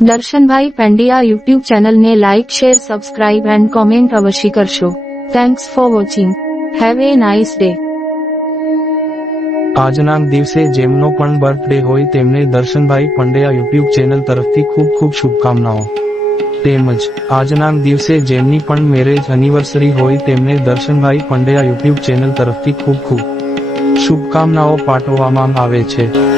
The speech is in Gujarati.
દર્શનભાઈ પંડ્યા યુટ્યુબ ચેનલને like share subscribe and comment અવશ્ય કરશો. Thanks for watching. Have a nice day. આજના દિવસે જેમનો પણ બર્થડે હોય તેમને દર્શનભાઈ પંડ્યા યુટ્યુબ ચેનલ તરફથી ખૂબ ખૂબ શુભકામનાઓ. તેમજ આજના દિવસે જેમની પણ મેરેજ એનિવર્સરી હોય તેમને દર્શનભાઈ પંડ્યા યુટ્યુબ ચેનલ તરફથી ખૂબ ખૂબ શુભકામનાઓ પાઠવવામાં આવે છે.